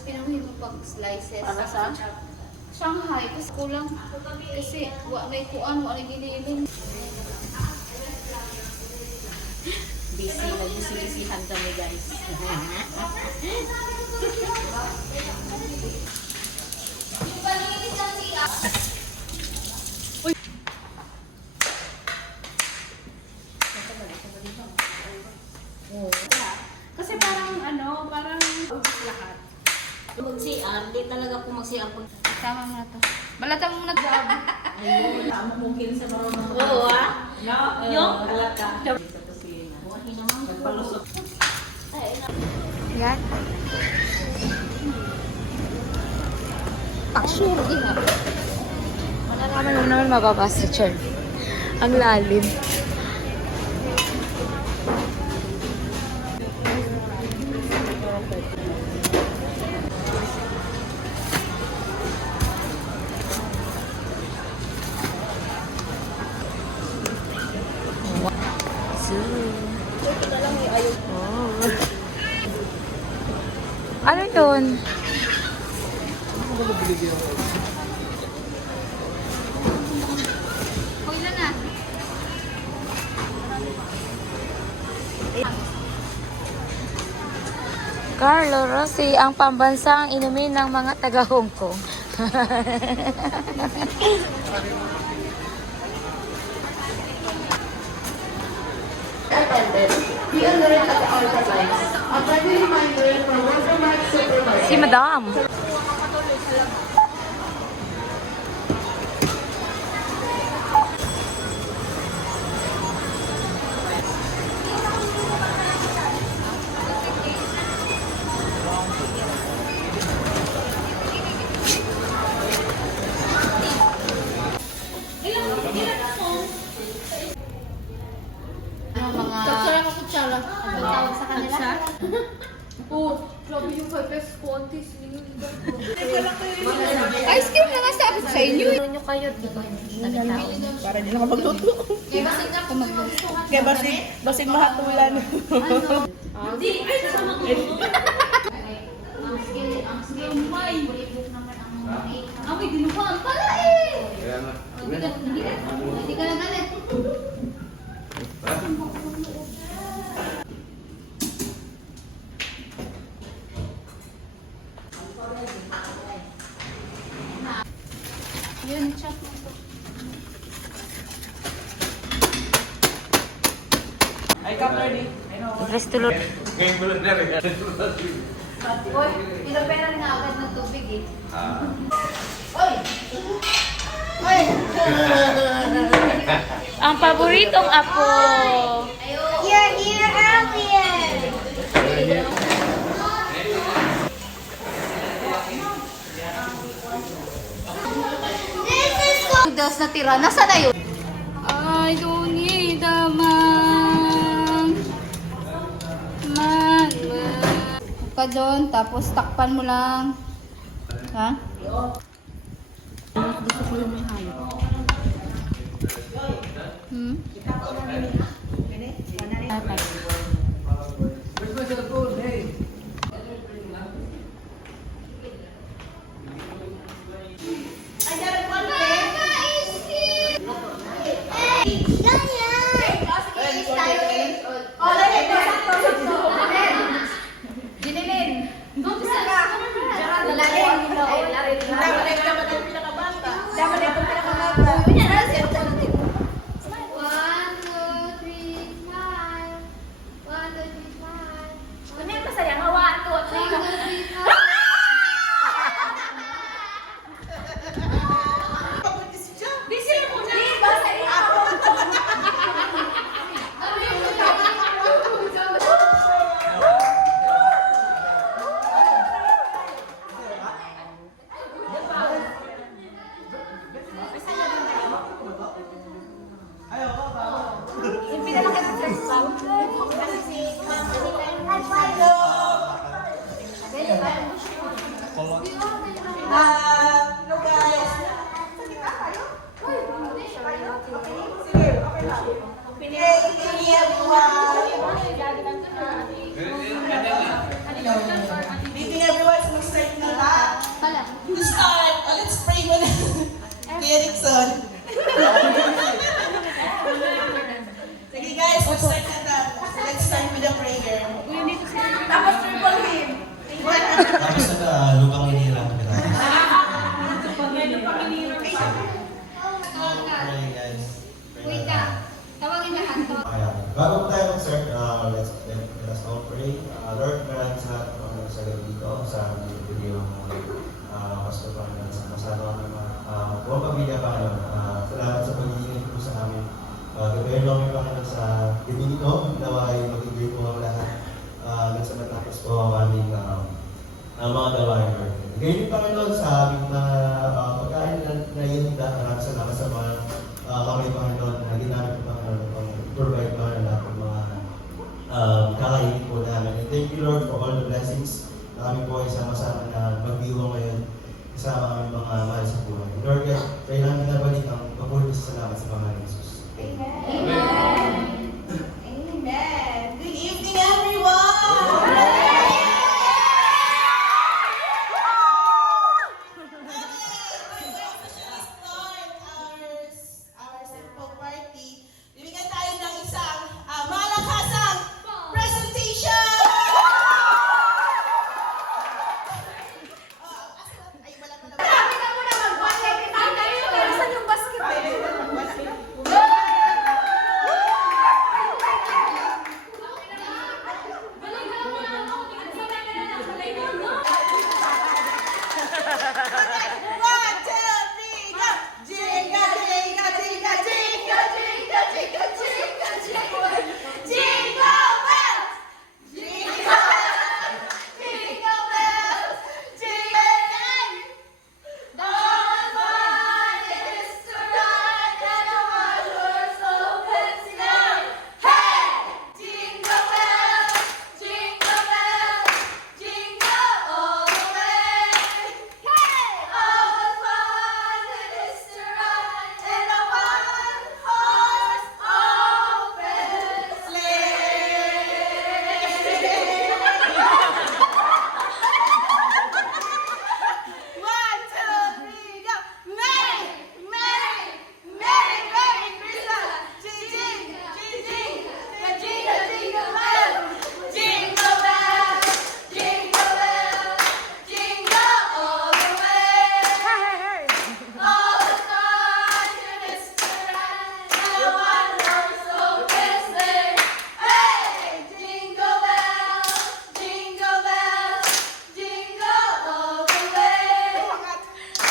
Tapos pinuhin mo pag slices. Para sa? Shanghai. Kasi kulang. Kasi wala kuan, wala ginilin. Busy, nagbusy-busyhan kami guys. Uy! Kasi parang parang ubus lahat. Mag-CR, di talaga po mag-CR. Tama mo na to. Balatang mo nag-grab. Ayun, tama mungkin sa marunong. Oo ah. No, yung halata. Sa kusina. Buhay naman. Nagpalusot. Yan. Paksure din ha. Malalaman mo naman mababasa dyan. Ang lalim. Ano yun? Huwag na na. Carlo Rossi, ang pambansang inumin ng mga taga Hong Kong. Si Madam. Kutsara ka kutsara. Ano tawag sa kanila? Oh, grabe yung 5 pesos konti. Ice cream na nga sabi sa inyo. Nyo kayo, di ba? Para di na ka magluto. Kaya basig ako magluto. Kaya basig mahatulan. Hindi, ay kasama ko. Ang skill may. Naman ang mga may dinukuan pala eh. Hindi ka na galit. Yun, chat mo to. I come ready. I know. Restolot. Hoy, pinaperan nga agad ng tubig eh. Hoy! Hoy! Ang paboritong apo. You're here earlier! Dos na tira. Nasaan na yun? I don't need a man. Man. Ka doon, tapos takpan mo lang. Ha? Gusto ko yung may hayop. Hmm? Tapos lubang hinirang pinatapos. Pag ganyan pa kinira. Pray guys. Wait ka. Tawagin lahat. Ayan. Bago po tayo mag-start, let us all pray. Lord, maraming salamat po sa gabi dito sa video ng Pastor Panginoon. Masama kami buong pamilya Panginoon. Salamat sa pag-iingat po sa amin. Gabayan mo kami Panginoon sa gabi dito. Nawa ay mag-enjoy po ang lahat. Hanggang sa matapos po ang aming mga gawain, Lord. Ngayon din Panginoon sa aming mga pagkain na ihinda. Maraming salamat sa mga kamay Panginoon na ginamit po Panginoon upang provide Panginoon lahat ng mga kakainin po namin. And thank you Lord for all the blessings na kami po ay sama-sama na magbiwang ngayon kasama aming mga mahal sa buhay. Lord, pray namin na balik ang pagpulot sa salamat sa Panginoon Jesus. Amen. Good evening, everyone! Our simple party. Bibigyan tayo ng isang malakasang presentation! Ay, wala pa naman. Sabi ka muna mag-basket. Saan yung basket? One, two, three, go! Jinga, jinga, jinga, jinga, jinga, jinga, jinga, jinga. Jingle bells! Jingle bells! Jingle bells! Jingle bells! All fun is to ride and a one-horse open sleigh. Hey! Jingle bells! Jingle bells! Jingle all the way! Hey! All fun it is to ride in a one-horse open sleigh. One, two, three, go! Merry, Merry, Merry, Merry Christmas! Jing, jing, jing, jing, jingle, jingle bells, jingle bells, jingle bells, jingle all the way. All the fun it is to ride in a one-horse open sleigh. Hey, jingle bells, jingle bells, jingle all the way.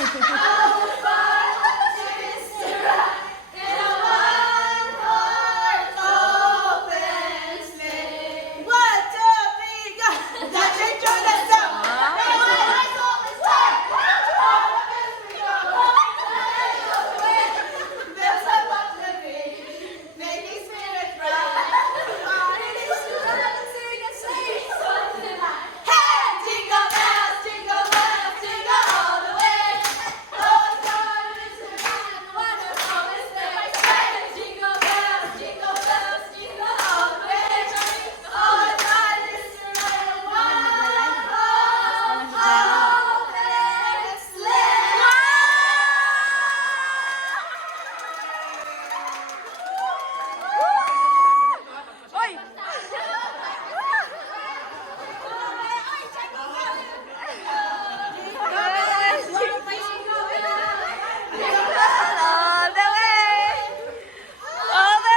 All the fun it is to ride in a one-horse open sleigh. One, two, three, go! Dancing through the snow. One-horse open sleigh. All the bells we go. Bells are bubbling, making spirits bright. Fun it is to ride and sing and sing songs tonight. Hey, jingle bells, jingle all the way. Oh, fun it is to ride in a one-horse open sleigh. Hey, jingle bells, jingle all the way. Oh, fun it is to ride in a one-horse open sleigh. Oy! All the way! All the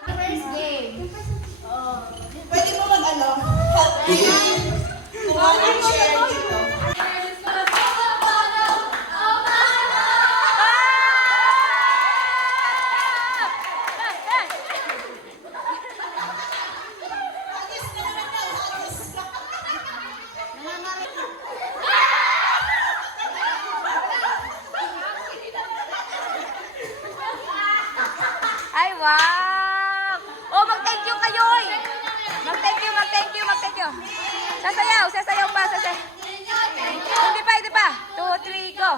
First game. Pwede mo mag-ano? Help me. Kung ano share dito. Hagis na naman daw, hagis. Ay, wow! Oh, mag-thank you kayo eh! Mag-thank you, mag-thank you, mag-thank you. Sasayaw, sasayaw pa, sasayaw. Hindi pa, 2, 3, go!